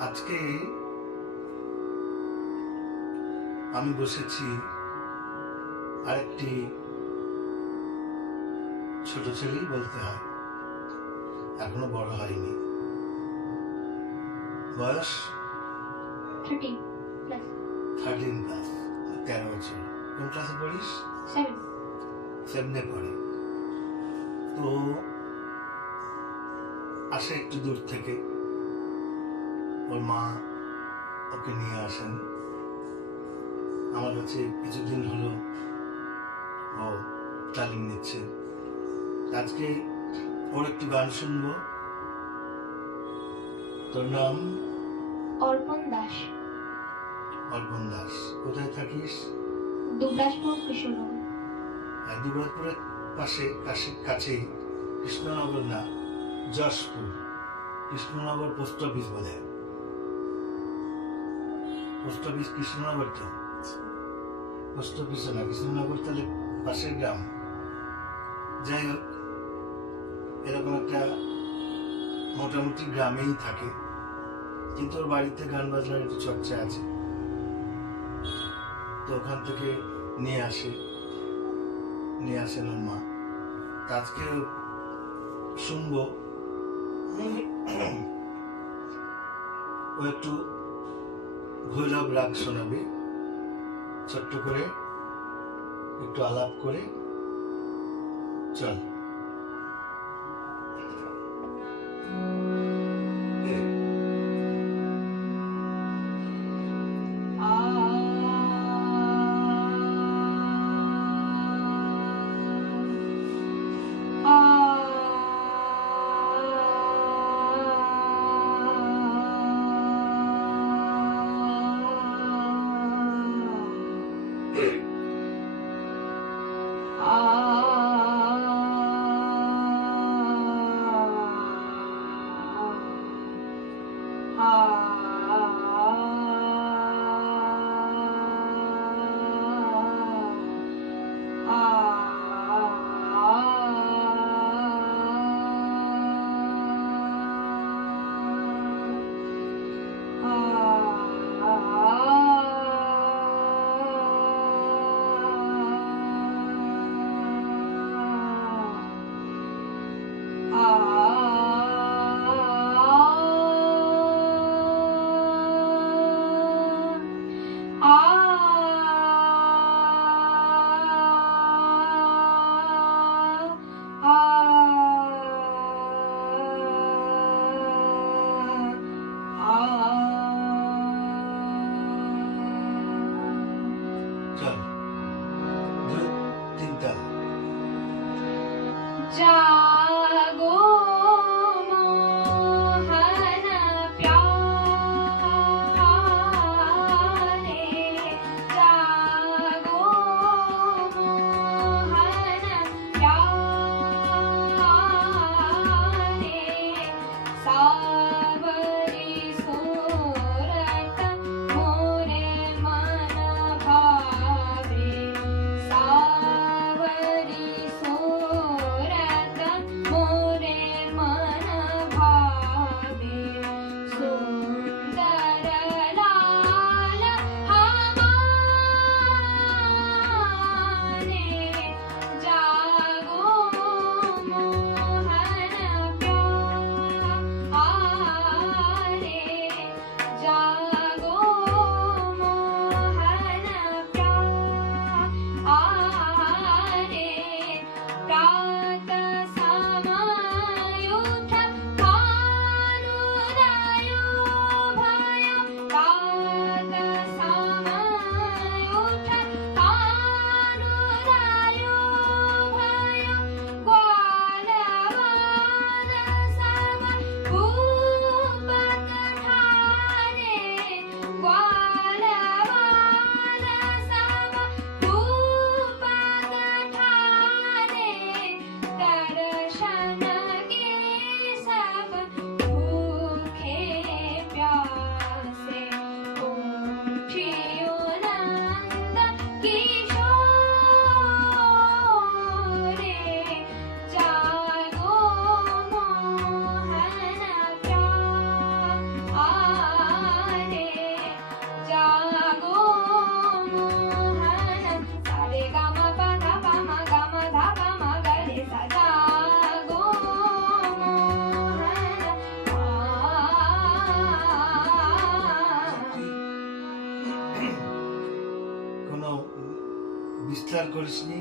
আজকে আমি বসেছি আরেকটি ছোট ছেলেই বলতে হয়। এখনও বড় হয়নি। বয়স? থার্টি প্লাস থার্টিন ক্লাস তেরো বছর। কোন ক্লাসে পড়িস? সেভেনে পড়ে। তো আসে একটু দূর থেকে। ওর মা ওকে নিয়ে আসেন। আমার কাছে কিছুদিন হলো ও তালিম নিচ্ছে। আজকে ওর একটু গান শুনব। তোর নাম? অর্পণ দাস। অর্পণ দাস কোথায় থাকিস? দুবরাজপুর কৃষ্ণনগর। আর দুবরাজপুরের পাশে কাছে কাছেই কৃষ্ণনগর না যশপুর। কৃষ্ণনগর পোস্ট অফিস বলে। পোস্ট অফিস কৃষ্ণনগর তো পোস্ট না কৃষ্ণনগর তাহলে পাশের গ্রাম। যাই হোক, এরকম একটা মোটামুটি গ্রামেই থাকে। কিন্তু ওর বাড়িতে গান বাজনার একটু চর্চা আছে। তো ওখান থেকে নিয়ে আসে। নিয়ে আসেন ওর মা। আজকে শুনব। ও একটু ভৈরব রাগ শোনাবে ছোট্ট করে একটু আলাপ করে চল। করিসনি?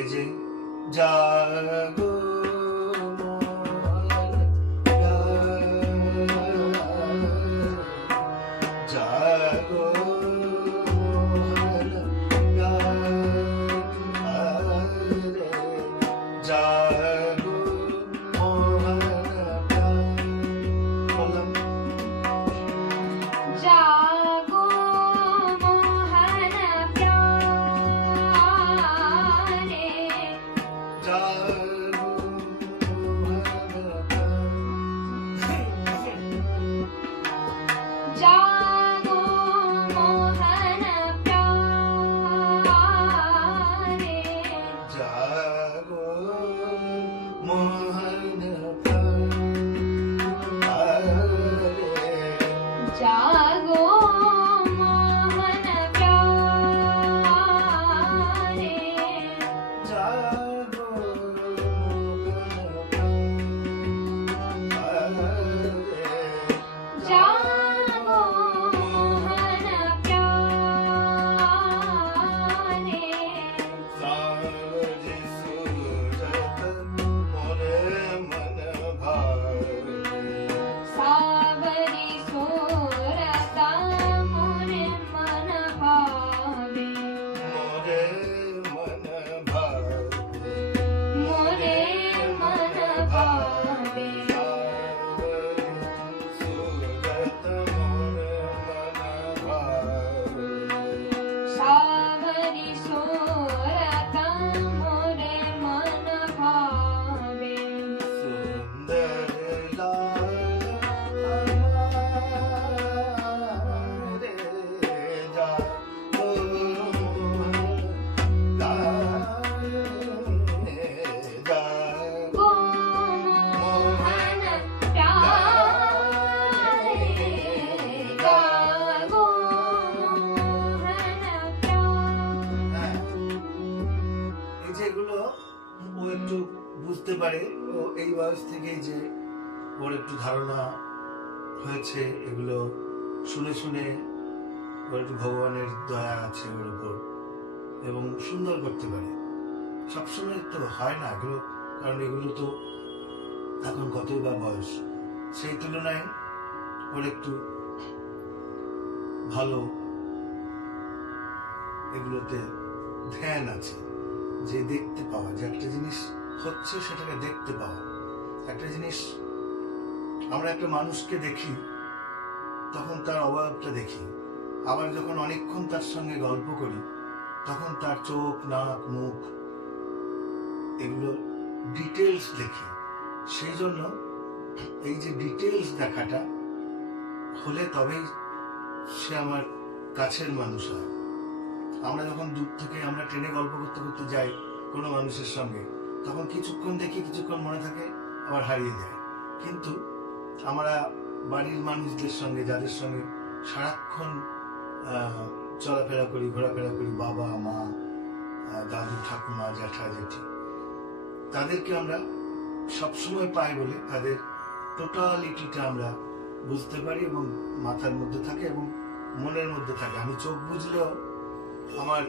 এই যে জাগো ওর একটু ধারণা হয়েছে, এগুলো শুনে শুনে ওর একটু ভগবানের দয়া আছে ওর উপর এবং সুন্দর করতে পারে। সবসময় তো হয় না এগুলো, কারণ এগুলো তো এখন কতই বা বয়স। সেই তুলনায় ওর একটু ভালো এগুলোতে ধ্যান আছে, যে দেখতে পাওয়া, যে একটা জিনিস হচ্ছে সেটাকে দেখতে পাওয়া। একটা জিনিস আমরা একটা মানুষকে দেখি, তখন তার অবয়বটা দেখি। আবার যখন অনেকক্ষণ তার সঙ্গে গল্প করি, তখন তার চোখ, নাক, মুখ এগুলো ডিটেলস দেখি। সেই জন্য এই যে ডিটেলস দেখাটা, হলে তবেই সে আমার কাছের মানুষ হয়। আমরা যখন দূর থেকে আমরা ট্রেনে গল্প করতে করতে যাই কোনো মানুষের সঙ্গে, তখন কিছুক্ষণ দেখি, কিছুক্ষণ মনে থাকে আবার হারিয়ে যায়। কিন্তু আমরা বাড়ির মানুষদের সঙ্গে, যাদের সঙ্গে সারাক্ষণ চলাফেরা করি, ঘোরাফেরা করি, বাবা, মা দাদু, ঠাকুমা, জ্যাঠা, জেঠি, তাদেরকে আমরা সবসময় পাই বলে তাদের টোটালিটিটা আমরা বুঝতে পারি এবং মাথার মধ্যে থাকে এবং মনের মধ্যে থাকে। আমি চোখ বুঝলেও আমার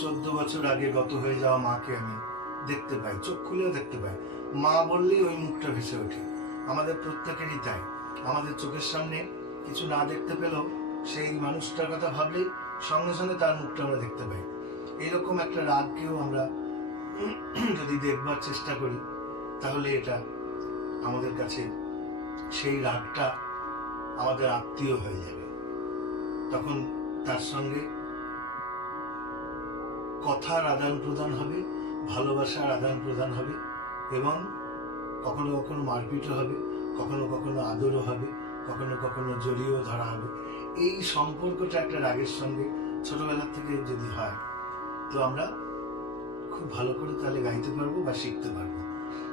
চোদ্দ বছর আগে গত হয়ে যাওয়া মাকে আমি দেখতে পাই, চোখ খুলেও দেখতে পাই। মা বললেই ওই মুখটা ভেসে ওঠে। আমাদের প্রত্যেকেরই তাই আমাদের চোখের সামনে কিছু না দেখতে পেলেও সেই মানুষটার কথা ভাবলেই সঙ্গে সঙ্গে তার মুখটা আমরা দেখতে পাই। এইরকম একটা রাগকেও আমরা যদি দেখবার চেষ্টা করি, তাহলে এটা আমাদের কাছে সেই রাগটা আমাদের আত্মীয় হয়ে যাবে। তখন তার সঙ্গে কথার আদান প্রদান হবে, ভালোবাসার আদান প্রদান হবে এবং কখনো কখনো মারপিটও হবে, কখনো কখনো আদরও হবে, কখনো কখনো জড়িয়েও ধরা হবে। এই সম্পর্কটা একটা রাগের সঙ্গে ছোটবেলা থেকে যদি হয়, তো আমরা খুব ভালো করে তাহলে গাইতে পারব বা শিখতে পারব।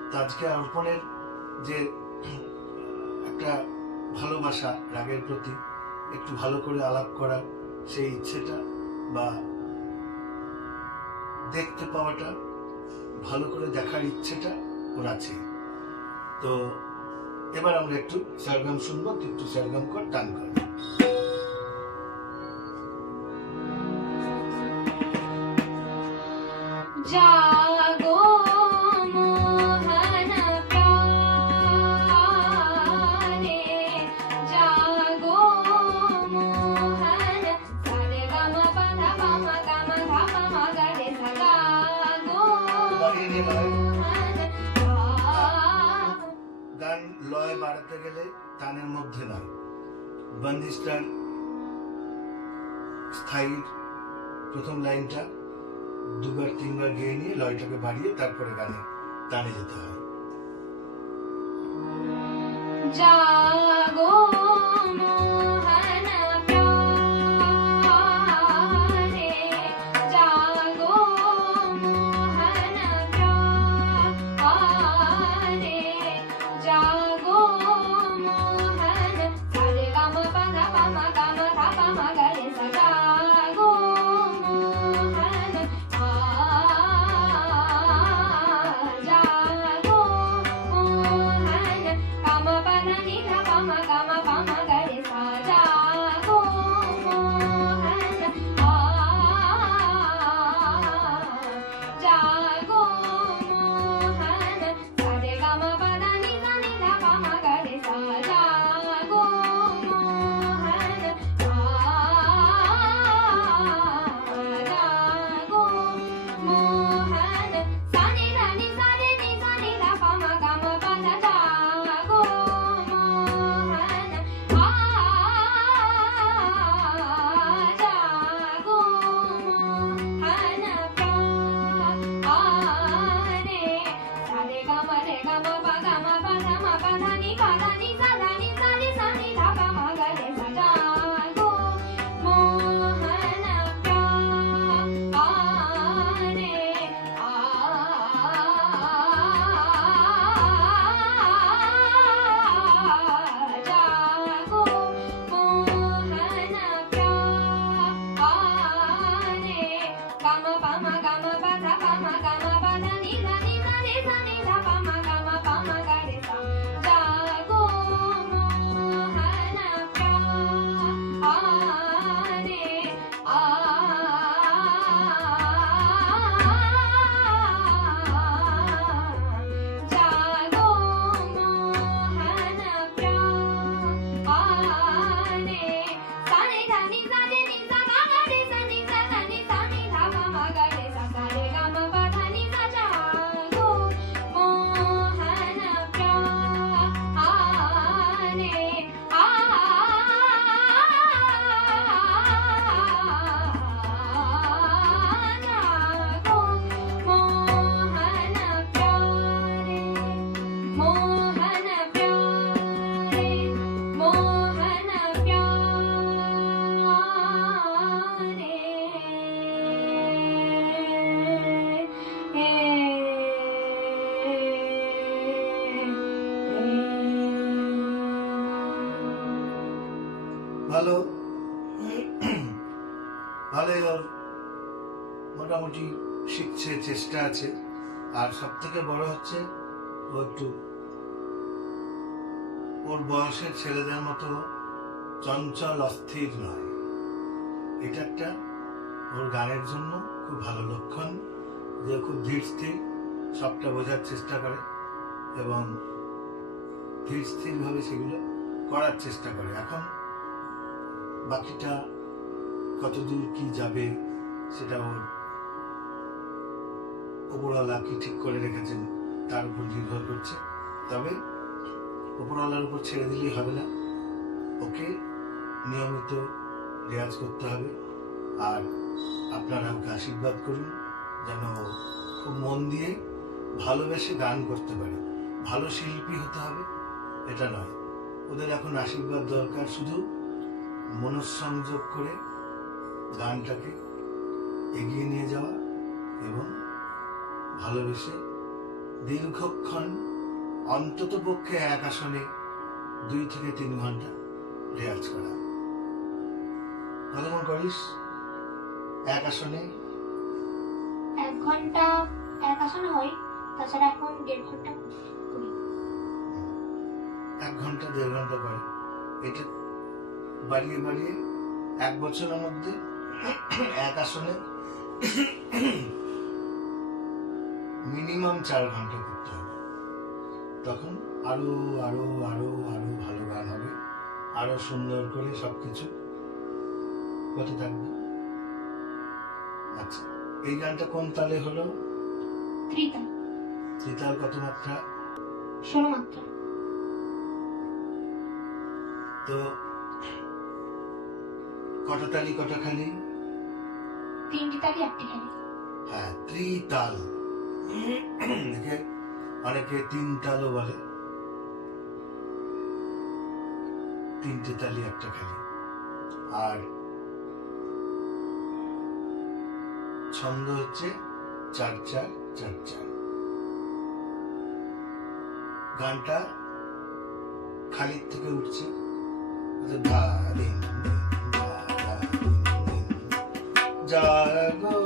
তো আজকে অর্পণের যে একটা ভালোবাসা, রাগের প্রতি একটু ভালো করে আলাপ করার সেই ইচ্ছেটা বা দেখতে পাওয়াটা, ভালো করে দেখার ইচ্ছেটা ওর আছে। তো এবার আমরা একটু স্যারগ্রাম শুনব একটু স্যারগ্রাম কর টান কর জাগো Thank you. বন্দিস্টার স্থায়ী প্রথম লাইনটা দুবার, তিনবার গেয়ে নিয়ে লয়টাকে বাড়িয়ে তারপরে গানে টানে যেতে হয়। জাগো মোটামুটি শিখছে, চেষ্টা আছে। আর সব থেকে বড় হচ্ছে ও একটু ওর বয়সের ছেলেদের মতো চঞ্চল, অস্থির নয়। এটা একটা ওর গানের জন্য খুব ভালো লক্ষণ যে খুব ধীর, স্থির, সবটা বোঝার চেষ্টা করে এবং ধীর, স্থিরভাবে সেগুলো করার চেষ্টা করে। এখন বাকিটা কতদূর কি যাবে সেটা ওর ওপরওয়ালা কি ঠিক করে রেখেছেন তার উপর নির্ভর করছে। তবে ওপরওয়ালার উপর ছেড়ে দিলেই হবে না। ওকে নিয়মিত রেয়াজ করতে হবে। আর আপনারা ওকে আশীর্বাদ করুন, যেন খুব মন দিয়ে ভালোবেসে গান করতে পারে। ভালো শিল্পী হতে হবে, এটা নয়। ওদের এখন আশীর্বাদ দরকার শুধু মনঃসংযোগ করে গানটাকে এগিয়ে নিয়ে যাওয়া এবং ভালোবেসে দীর্ঘক্ষণ অন্তত পক্ষে এক আসনে দুই থেকে তিন ঘণ্টা রেয়াজ করা। কতক্ষণ করিস এক আসনে এক ঘণ্টা এক আসন হয় তাছাড়া এখন দেড় ঘণ্টা করি। এক ঘণ্টা দেড় ঘণ্টা করে। এটা বাড়িয়ে বাড়িয়ে এক বছরের মধ্যে এক আসনে মিনিমাম চার ঘণ্টা করতে হবে। তখন আরও আরও আরও আরও ভালো গান হবে। আরও সুন্দর করে সব কিছু হতে থাকবে। আচ্ছা এই গানটা কোন তালে হলো? ত্রিতাল ত্রিতাল কত মাত্রা ষোলো মাত্রা। তো কটা তালি কটা খালি? তিনটি তালি একটি খালি। হ্যাঁ ত্রিতাল। অনেকে তিন তালও বলে। তিনটে তালি একটা খালি। আর ছন্দ হচ্ছে চার চার চার চার। গানটা খালির থেকে উঠছে। দা দিন জাগো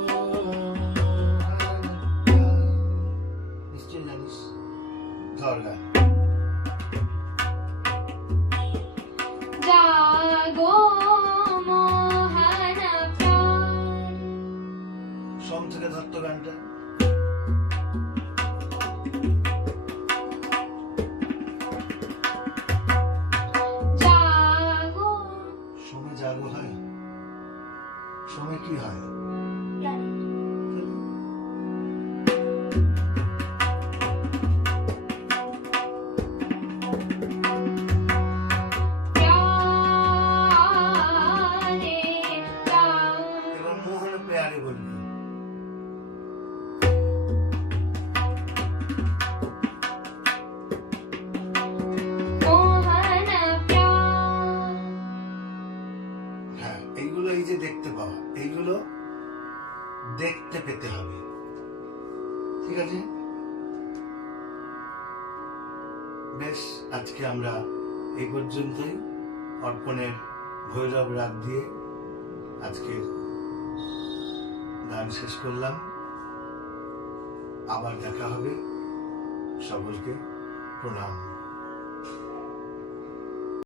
গান শেষ করলাম। আবার দেখা হবে সকলকে প্রণাম।